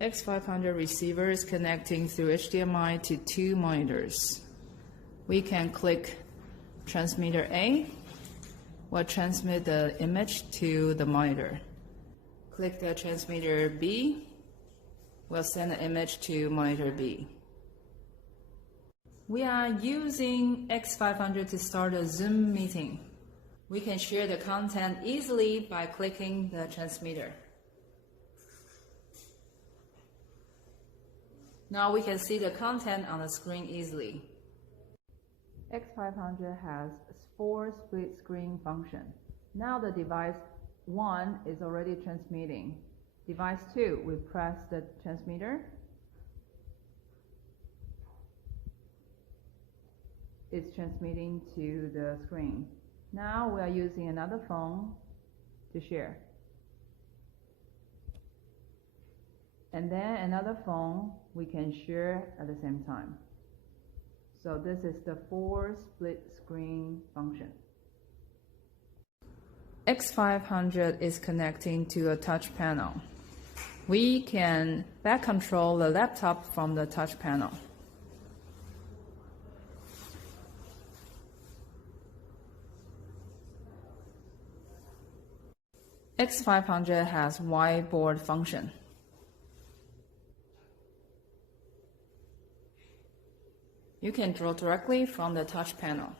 X500 receiver is connecting through HDMI to 2 monitors. We can click transmitter A, will transmit the image to the monitor. Click the transmitter B, will send the image to monitor B. We are using X500 to start a Zoom meeting. We can share the content easily by clicking the transmitter. Now we can see the content on the screen easily. X500 has 4 split screen function. Now the device 1 is already transmitting. Device 2, we press the transmitter. It's transmitting to the screen. Now we are using another phone to share. And then another phone we can share at the same time. So this is the 4 split screen function. X500 is connecting to a touch panel. We can back control the laptop from the touch panel. X500 has whiteboard function. You can draw directly from the touch panel.